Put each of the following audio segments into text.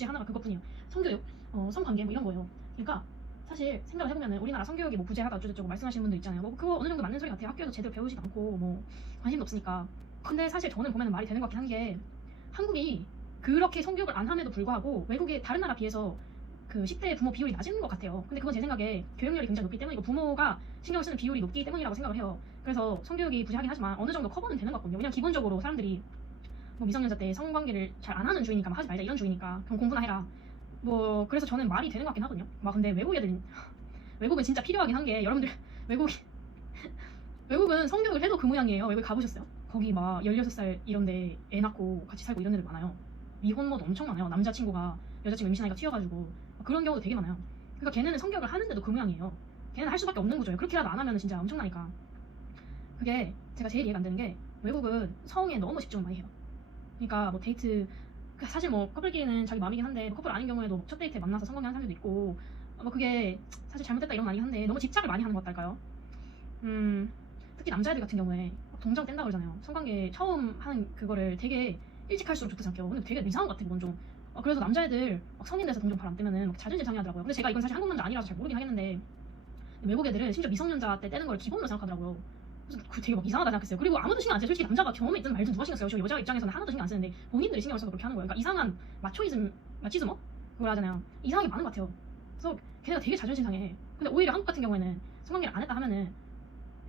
주제 하나가 그것뿐이에요. 성교육, 성관계 뭐 이런 거예요. 그러니까 사실 생각을 해보면은 우리나라 성교육이 뭐 부재하다 어쩌고저쩌고 말씀하시는 분들 있잖아요. 뭐 그거 어느 정도 맞는 소리 같아요. 학교에서 제대로 배우지도 않고 뭐 관심도 없으니까. 근데 사실 저는 보면은 말이 되는 것 같긴 한 게 한국이 그렇게 성교육을 안 함에도 불구하고 외국의 다른 나라 비해서 그 10대 부모 비율이 낮은 것 같아요. 근데 그건 제 생각에 교육열이 굉장히 높기 때문이고 부모가 신경 쓰는 비율이 높기 때문이라고 생각을 해요. 그래서 성교육이 부재하긴 하지만 어느 정도 커버는 되는 것 같거든요. 왜냐면 기본적으로 사람들이 뭐 미성년자 때 성관계를 잘 안 하는 주의니까 막 하지 말자 이런 주의니까 그럼 공부나 해라. 뭐 그래서 저는 말이 되는 것 같긴 하거든요. 막 근데 외국 애들 외국은 진짜 필요하긴 한 게 여러분들 외국은 성교육을 해도 그 모양이에요. 외국 가보셨어요? 거기 막 16살 이런데 애 낳고 같이 살고 이런 애들 많아요. 미혼모도 엄청 많아요. 남자친구가 여자친구 임신하니까 튀어가지고 그런 경우도 되게 많아요. 그러니까 걔네는 성교육을 하는데도 그 모양이에요. 걔네는 할 수밖에 없는 구조예요. 그렇게라도 안 하면 진짜 엄청나니까. 그게 제가 제일 이해가 안 되는 게 외국은 성에 너무 집중을 많이 해요. 그러니까 뭐 데이트 사실 뭐 커플끼리는 자기 마음이긴 한데 뭐 커플 아닌 경우에도 첫 데이트에 만나서 성관계하는 사람들도 있고 뭐 그게 사실 잘못됐다 이런 건 아니긴 한데 너무 집착을 많이 하는 것 같달까요? 특히 남자애들 같은 경우에 동정 뗀다 그러잖아요. 성관계 처음 하는 그거를 되게 일찍 할수록 좋다 생각해요. 근데 되게 이상한 것 같아 그건 좀. 그래서 남자애들 막 성인 돼서 동정 바로 안 뜨면은 막 자존심 상해하더라고요. 근데 제가 이건 사실 한국 남자 아니라서 잘 모르긴 하겠는데 외국 애들은 심지어 미성년자 때 떼는 걸 기본으로 생각하더라고요. 그래서 그 되게 막 이상하다 생각했어요. 그리고 아무도 신경 안 써요. 솔직히 남자가 경험이 있든 말든 누가 신경 써요. 저 여자 입장에서는 하나도 신경 안 쓰는데 본인들이 신경 써서 그렇게 하는 거예요. 그러니까 이상한 마치즈머? 그걸 하잖아요. 이상하게 많은 것 같아요. 그래서 걔네가 되게 자존심 상해. 근데 오히려 한국 같은 경우에는 성관계를 안 했다 하면은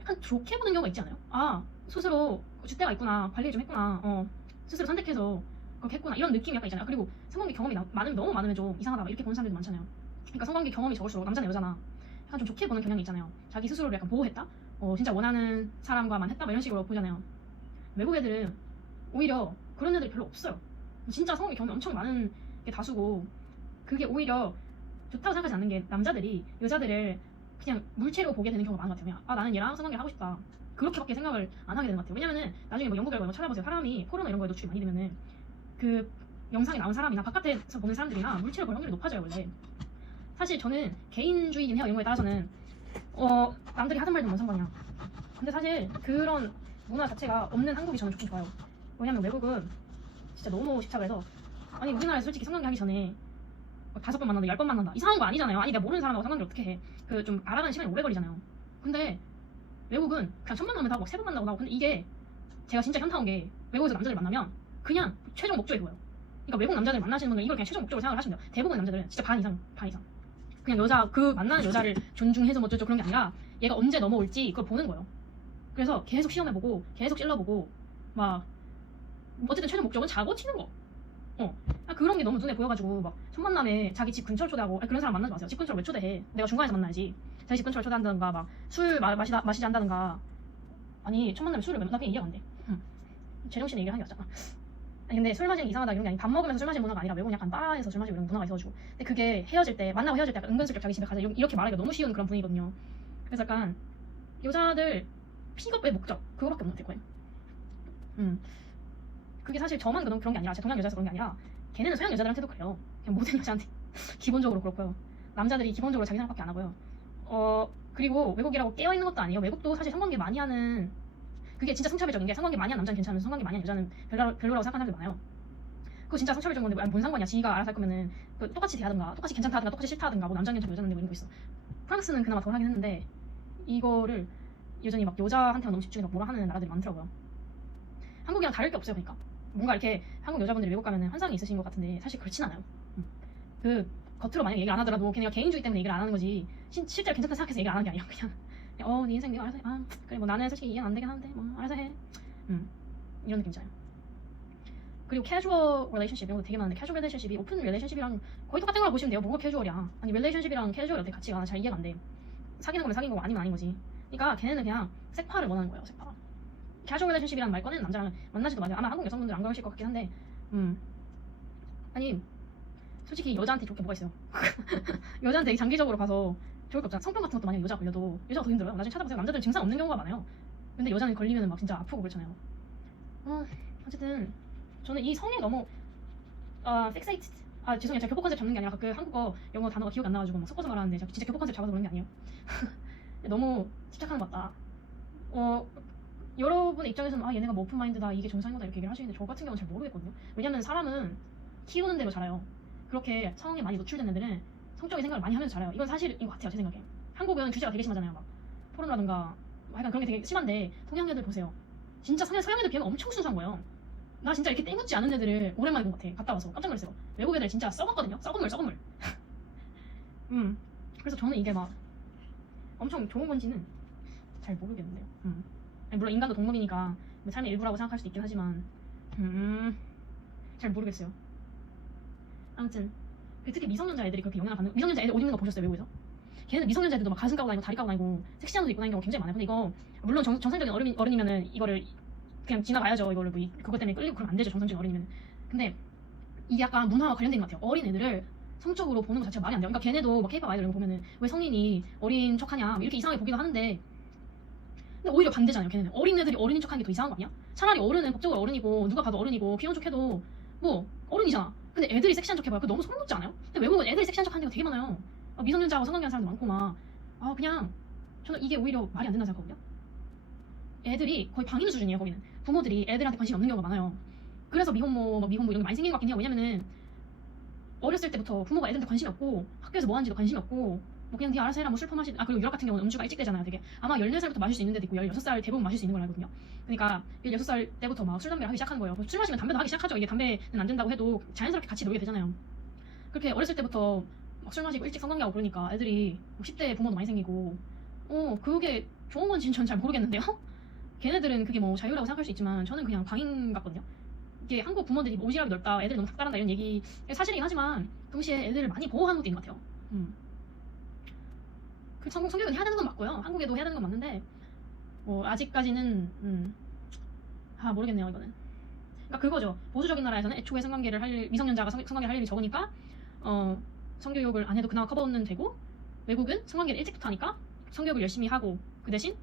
약간 좋게 보는 경우가 있지 않아요? 아 스스로 줏대가 있구나, 관리 좀 했구나, 스스로 선택해서 그렇게 했구나 이런 느낌이 약간 있잖아요. 그리고 성관계 경험이 많으면 너무 많으면 좀 이상하다 이렇게 보는 사람들도 많잖아요. 그러니까 성관계 경험이 적을수록 남자나 여자나 약간 좀 좋게 보는 경향이 있잖아요. 자기 스스로를 약간 보호했다? 진짜 원하는 사람과만 했다? 막 이런 식으로 보잖아요. 외국 애들은 오히려 그런 애들이 별로 없어요. 진짜 성관계 경험이 엄청 많은 게 다수고 그게 오히려 좋다고 생각하지 않는 게 남자들이 여자들을 그냥 물체로 보게 되는 경우가 많은 것 같아요. 그냥 나는 얘랑 성관계를 하고 싶다 그렇게밖에 생각을 안 하게 되는 것 같아요. 왜냐면은 나중에 뭐 연구 결과 이런 거 찾아보세요. 사람이 포르노 이런 거에 노출이 많이 되면은 그 영상에 나온 사람이나 바깥에서 보는 사람들이나 물체를 볼 확률이 높아져요 원래. 사실 저는 개인주의긴 해요. 이런 거에 따라서는 남들이 하든 말든 뭔 상관이야. 근데 사실 그런 문화 자체가 없는 한국이 저는 좋긴 좋아요. 왜냐면 외국은 진짜 너무 집착을 해서 아니 우리나라에서 솔직히 성관계 하기 전에 5번 만난다, 10번 만난다 이상한 거 아니잖아요. 아니 내가 모르는 사람하고 성관계를 어떻게 해. 그 좀 알아가는 시간이 오래 걸리잖아요. 근데 외국은 그냥 첫 만나면 하고 3번 만나고 나고 근데 이게 제가 진짜 현타온 게 외국에서 남자들 만나면 그냥 최종 목적이 그거예요. 그러니까 외국 남자들 만나시는 분은 이걸 그냥 최종 목적으로 생각을 하시면 돼요. 대부분의 남자들은 진짜 반 이상 그냥 여자 그 만나는 여자를 존중해서 뭐 어쩌고 그런 게 아니라 얘가 언제 넘어올지 그걸 보는 거예요. 그래서 계속 시험해보고 계속 찔러보고 막 어쨌든 최종 목적은 자고 튀는 거. 그런 게 너무 눈에 보여가지고 막 첫 만남에 자기 집 근처를 초대하고 그런 사람 만나지 마세요. 집 근처를 왜 초대해? 내가 중간에서 만나야지. 자기 집 근처를 초대한다든가 막 술 마시자 한다든가. 아니 첫 만남에 술을 나 그냥 이해가 안 돼. 제정신 얘기를 하는 게 맞잖아. 아니 근데 술 마시는 게 이상하다 이런 게 아니 밥 먹으면서 술 마시는 문화가 아니라 외국은 약간 바에서 술 마시고 이런 문화가 있어가지고 근데 그게 만나고 헤어질 때 약간 은근슬쩍 자기 집에 가자 이렇게 말하기가 너무 쉬운 그런 분위기거든요. 그래서 약간 여자들 픽업의 목적 그거밖에 없는 것 같아요. 그게 사실 저만 그런 게 아니라 제 동양 여자에서 그런 게 아니라 걔네는 서양 여자들한테도 그래요. 그냥 모든 여자한테 기본적으로 그렇고요. 남자들이 기본적으로 자기 생각밖에 안 하고요. 그리고 외국이라고 깨어있는 것도 아니에요. 외국도 사실 성관계 많이 하는 그게 진짜 성차별적인 게 성관계 많이 하는 남자는 괜찮으면서 성관계 많이 하는 여자는 별로라고 생각하는 사람들이 많아요. 그거 진짜 성차별적인 건데 뭔 상관이야. 지가 알아서 할 거면은 그 똑같이 대하든가 똑같이 괜찮다 하든가 똑같이 싫다 하든가 뭐 남자는 괜찮고 여자는 뭐 이런 거 있어. 프랑스는 그나마 덜 하긴 했는데 이거를 여전히 막 여자한테만 너무 집중해서 뭐라 하는 나라들이 많더라고요. 한국이랑 다를 게 없어요. 그러니까 뭔가 이렇게 한국 여자분들이 외국 가면은 환상이 있으신 것 같은데 사실 그렇진 않아요. 그 겉으로 만약에 얘기를 안 하더라도 걔네가 개인주의 때문에 얘기를 안 하는 거지 실제로 괜찮다 생각해서 얘기를 안 하는 게 아니야. 그냥 네 인생 네가 알아서 해. 그래 뭐 나는 솔직히 이해는 안 되긴 하는데 뭐 알아서 해. 이런 느낌이잖아요. 그리고 casual relationship 이런 거 되게 많은데 casual relationship이 오픈 relationship이랑 거의 똑같은 거라고 보시면 돼요. 뭐가 casual이야. 아니 relationship이랑 casual이 어떻게 같이 가나 잘 이해가 안 돼. 사귀는 거면 사귄 거고 아니면 아닌 거지. 그러니까 걔네는 그냥 색파를 원하는 거예요. 색파. casual relationship이라는 말 꺼내는 남자랑 만나지도 마세요. 아마 한국 여성분들은 안 그러실 것 같긴 한데 아니 솔직히 여자한테 좋게 뭐가 있어요. 여자한테 장기적으로 봐서 좋을 거 없잖아. 성병 같은 것도 만약에 여자가 걸려도 여자가 더 힘들어요. 나중에 찾아보세요. 남자들은 증상 없는 경우가 많아요. 근데 여자는 걸리면 막 진짜 아프고 그렇잖아요. 어쨌든 저는 이 성에 너무 픽세이트 죄송해요. 제가 교포 컨셉 잡는 게 아니라 그 한국어 영어 단어가 기억이 안 나가지고 막 섞어서 말하는데 제가 진짜 교포 컨셉 잡아서 그런 게 아니에요. 너무 집착하는 것 같다. 여러분의 입장에서는 얘네가 뭐 오픈마인드다 이게 정상인 거다 이렇게 얘기를 하시는데 저 같은 경우는 잘 모르겠거든요. 왜냐면 사람은 키우는 대로 자라요. 그렇게 성에 많이 노출된 애들은 성적인 생각을 많이 하면서 자라요. 이건 사실인 것 같아요, 제 생각에. 한국은 규제가 되게 심하잖아요. 막 포르노라든가 약간 그런 게 되게 심한데 동양 애들 보세요. 진짜 서양 애들 비하면 엄청 순수한 거예요. 나 진짜 이렇게 땡묻지 않은 애들을 오랜만에 본 것 같아. 갔다 와서 깜짝 놀랐어요. 외국 애들 진짜 썩었거든요. 썩은 물. 그래서 저는 이게 막 엄청 좋은 건지는 잘 모르겠는데요. 아니, 물론 인간도 동물이니까 뭐 삶의 일부라고 생각할 수도 있긴 하지만 잘 모르겠어요. 아무튼 특히 미성년자 애들이 그렇게 영향을 받는, 미성년자 애들 옷 입는 거 보셨어요, 외국에서? 걔네들 미성년자 애들도 막 가슴 까고 다니고 다리 까고 다니고 섹시한 옷 입고 다니는 경우가 굉장히 많아요. 근데 이거 물론 정상적인 어른이면은 이거를 그냥 지나가야죠. 이거를 뭐 그것 때문에 끌리고 그러면 안 되죠, 정상적인 어른이면. 근데 이게 약간 문화와 관련된 것 같아요. 어린 애들을 성적으로 보는 것 자체가 말이 안 돼요. 그러니까 걔네도 막 케이팝 아이돌 이런 거 보면은 왜 성인이 어린 척하냐 이렇게 이상하게 보기도 하는데, 근데 오히려 반대잖아요. 걔네는 어린 애들이 어린인 척하는 게 더 이상한 거 아니야? 차라리 어른은 법적으로 어른이고 누가 봐도 어른이고 귀여운 척해도 뭐 어른이잖아. 근데 애들이 섹시한 척 해봐요. 그거 너무 소름 돋지 않아요? 근데 외국은 애들이 섹시한 척 하는 데가 되게 많아요. 미성년자하고 성관계하는 사람도 많고 막 그냥 저는 이게 오히려 말이 안 된다고 생각하거든요. 애들이 거의 방임 수준이에요. 거기는 부모들이 애들한테 관심이 없는 경우가 많아요. 그래서 미혼모 이런 게 많이 생긴 것 같긴 해요. 왜냐면은 어렸을 때부터 부모가 애들한테 관심이 없고 학교에서 뭐 하는지도 관심이 없고 뭐 그냥 네 알아서 해라, 뭐 술 퍼마시. 그리고 유럽 같은 경우는 음주가 일찍 되잖아요. 되게 아마 14살부터 마실 수 있는 데도 있고 16살 대부분 마실 수 있는 걸 알거든요. 그러니까 16살 때부터 막 술 담배를 하기 시작하는 거예요. 술 마시면 담배도 하기 시작하죠. 이게 담배는 안 된다고 해도 자연스럽게 같이 놀게 되잖아요. 그렇게 어렸을 때부터 막 술 마시고 일찍 성관계하고 그러니까 애들이 10대 부모도 많이 생기고 그게 좋은 건지는 전 잘 모르겠는데요. 걔네들은 그게 뭐 자유라고 생각할 수 있지만 저는 그냥 방임 같거든요. 이게 한국 부모들이 뭐 오지랖이 넓다, 애들 너무 닥달한다 이런 얘기 사실이긴 하지만 동시에 애들을 많이 보호하는 것도 있는 것 같아요. 그 성교육은 해야 되는 건 맞고요. 한국에도 해야 되는 건 맞는데 뭐 아직까지는 모르겠네요 이거는. 그러니까 그거죠. 보수적인 나라에서는 애초에 미성년자가 성관계를 할 일이 적으니까 성교육을 안 해도 그나마 커버는 되고, 외국은 성관계를 일찍부터 하니까 성교육을 열심히 하고 그 대신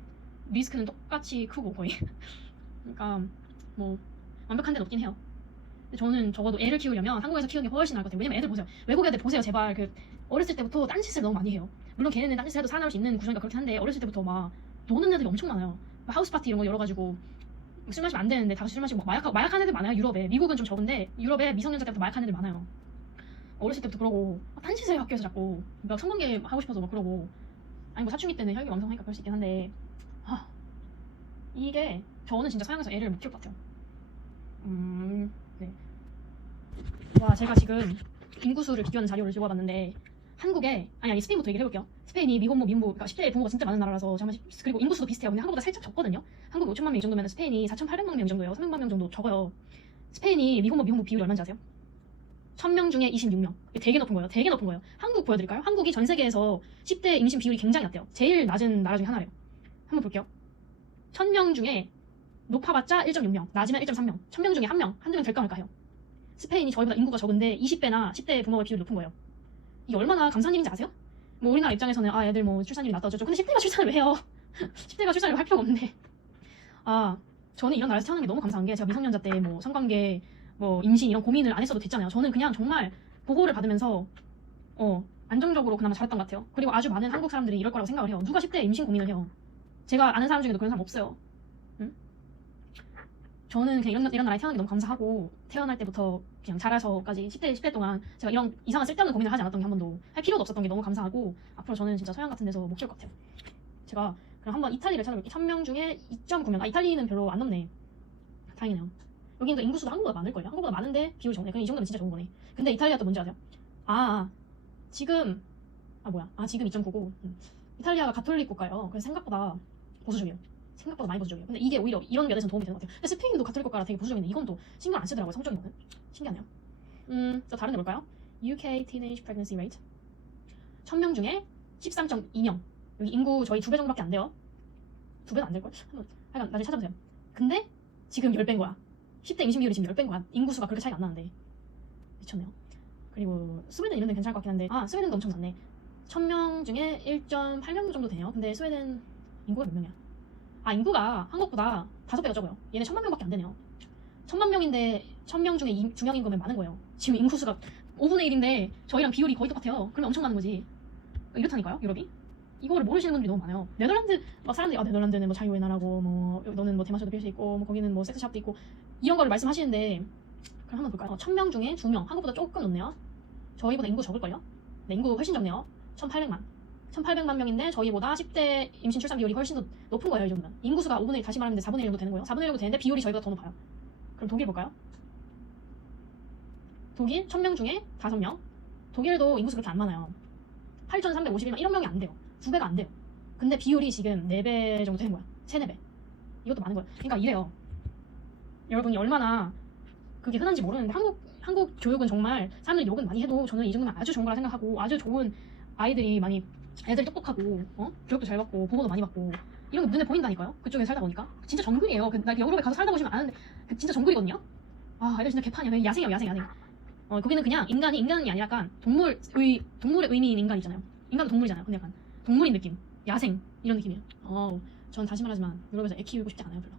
리스크는 똑같이 크고 거의. 그러니까 뭐 완벽한 데는 없긴 해요. 근데 저는 적어도 애를 키우려면 한국에서 키우는 게 훨씬 나을 것 같아요. 왜냐면 애들 보세요. 외국 애들 보세요. 제발 어렸을 때부터 딴짓을 너무 많이 해요. 물론 걔네는 딴짓을 해도 살아남을 수 있는 구조니까 그렇긴 한데 어렸을 때부터 막 노는 애들이 엄청 많아요. 막 하우스 파티 이런 거 열어가지고 술 마시면 안 되는데 다 같이 술 마시고 마약하는 애들 많아요. 유럽에. 미국은 좀 적은데 유럽에 미성년자 때부터 마약하는 애들 많아요. 어렸을 때부터 그러고 딴짓을 해요. 학교에서 자꾸 막 성관계 하고 싶어서 막 그러고, 아니 뭐 사춘기 때는 혈기 왕성하니까 그럴 수 있긴 한데 이게 저는 진짜 서양에서 애를 못 키울 것 같아요. 네. 와, 제가 지금 인구수를 비교하는 자료를 찍어봤는데 한국에 아니 스페인부터 얘기를 해볼게요. 스페인이 미혼모 민부, 그러니까 10대 부모가 진짜 많은 나라라서 그리고 인구수도 비슷해요. 근데 한국보다 살짝 적거든요. 한국이 5천만 명 이 정도면 스페인이 4,800만 명 정도예요. 300만 명 정도 적어요. 스페인이 미혼모 비혼부 비율이 얼마인지 아세요? 1000명 중에 26명. 되게 높은 거예요. 되게 높은 거예요. 한국 보여드릴까요? 한국이 전 세계에서 10대 임신 비율이 굉장히 낮대요. 제일 낮은 나라 중에 하나래요. 한번 볼게요. 1000명 중에 높아봤자 1.6명, 낮으면 1.3명, 1000명 중에 한두 명 될까 말까 해요. 스페인이 저희보다 인구가 적은데 20배나 10대 부모의 비율이 높은 거예요. 이게 얼마나 감사한 일인지 아세요? 뭐 우리나라 입장에서는 애들 뭐 출산율이 낮다 어쩌죠. 근데 10대가 출산을 왜 해요? 10대가 출산을 할 필요가 없는데. 저는 이런 나라에서 태어난 게 너무 감사한 게, 제가 미성년자 때 뭐 성관계 뭐 임신 이런 고민을 안 했어도 됐잖아요. 저는 그냥 정말 보호를 받으면서 안정적으로 그나마 자랐던 것 같아요. 그리고 아주 많은 한국 사람들이 이럴 거라고 생각을 해요. 누가 10대 임신 고민을 해요? 제가 아는 사람 중에도 그런 사람 없어요. 응? 저는 그냥 이런 나라에 태어난 게 너무 감사하고, 태어날 때부터 그냥 자라서까지 10대 동안 제가 이런 이상한 쓸데없는 고민을 하지 않았던 게 한 번도, 할 필요도 없었던 게 너무 감사하고, 앞으로 저는 진짜 서양 같은 데서 못 키울 것 같아요. 제가 그럼 한번 이탈리를 찾아볼게요. 1000명 중에 2.9명. 이탈리는 별로 안 높네. 다행이네요. 여기는 인구수도 한국보다 많을걸요? 한국보다 많은데 비율이 적네. 그럼 이 정도면 진짜 좋은 거네. 근데 이탈리아 또 뭔지 아세요? 지금 지금 2.9고 이탈리아가 가톨릭 국가예요. 그래서 생각보다 보수적이에요. 생각보다 많이 보수적이에요. 근데 이게 오히려 이런 면에서는 도움이 되는 것 같아요. 근데 스페인도 가톨릭 국가라 되게 보수적인데 이건 또 신경 안 쓰더라고요. 성적인 거는. 신기하네요. 또 다른 데 볼까요? UK Teenage Pregnancy Rate 1000명 중에 13.2명. 여기 인구 저희 2배 정도밖에 안 돼요. 2배는 안 될걸? 하여간 나중에 찾아보세요. 근데 지금 10배인 거야. 10대 임신 비율이 지금 10배인 거야. 인구수가 그렇게 차이가 안 나는데. 미쳤네요. 그리고 스웨덴 이런 데는 괜찮을 것 같긴 한데 스웨덴도 엄청 많네. 1000명 중에 1.8명 정도 되네요. 근데 스웨덴 인구가 몇 명이야? 인구가 한국보다 5배가 적어요. 얘네 1000만 명밖에 안 되네요. 1000만 명인데 1000명 중에 2명인 거면 많은 거예요. 지금 인구수가 5분의 1인데 저희랑 비율이 거의 똑같아요. 그러면 엄청 많은 거지. 이렇다니까요, 유럽이. 이거를 모르시는 분들이 너무 많아요. 네덜란드 막 사람들이 네덜란드는 뭐 자유의 나라고 뭐 너는 뭐 대마초도 필 수 있고 뭐 거기는 뭐 섹스샵도 있고 이런 거를 말씀하시는데, 그럼 한번 볼까요? 1000명 중에 2명. 한국보다 조금 높네요. 저희보다 인구 적을걸요? 네, 인구 훨씬 적네요. 1800만 명인데 저희보다 10대 임신 출산 비율이 훨씬 더 높은 거예요. 이 정도면 인구수가 5분의 1, 다시 말하면 4분의 1 정도 되는 거예요. 4분의 1 정도 되는데 비율이 저희보다 더 높아요. 그럼 독일 볼까요? 독일 1000명 중에 5명. 독일도 인구수 그렇게 안 많아요. 8351만, 1억 명이 안 돼요. 2배가 안 돼요. 근데 비율이 지금 4배 정도 되는 거야. 3, 4배. 이것도 많은 거예요. 그러니까 이래요. 여러분이 얼마나 그게 흔한지 모르는데 한국 교육은 정말 사람들이 욕은 많이 해도 저는 이 정도면 아주 좋은 거라 생각하고, 아주 좋은 아이들이 많이, 애들이 똑똑하고 교육도 잘 받고 보고도 많이 받고 이런 게 눈에 보인다니까요. 그쪽에 살다 보니까 진짜 정글이에요. 나 유럽에 가서 살다 보시면 아는데 진짜 정글이거든요. 아, 애들 진짜 개판이야. 야생이에요, 야생. 거기는 그냥 인간이 아니라 약간 동물의 의미인 인간 있잖아요. 인간도 동물이잖아요. 근데 약간 동물인 느낌, 야생 이런 느낌이에요. 전 다시 말하지만 유럽에서 애 키우고 싶지 않아요, 별로.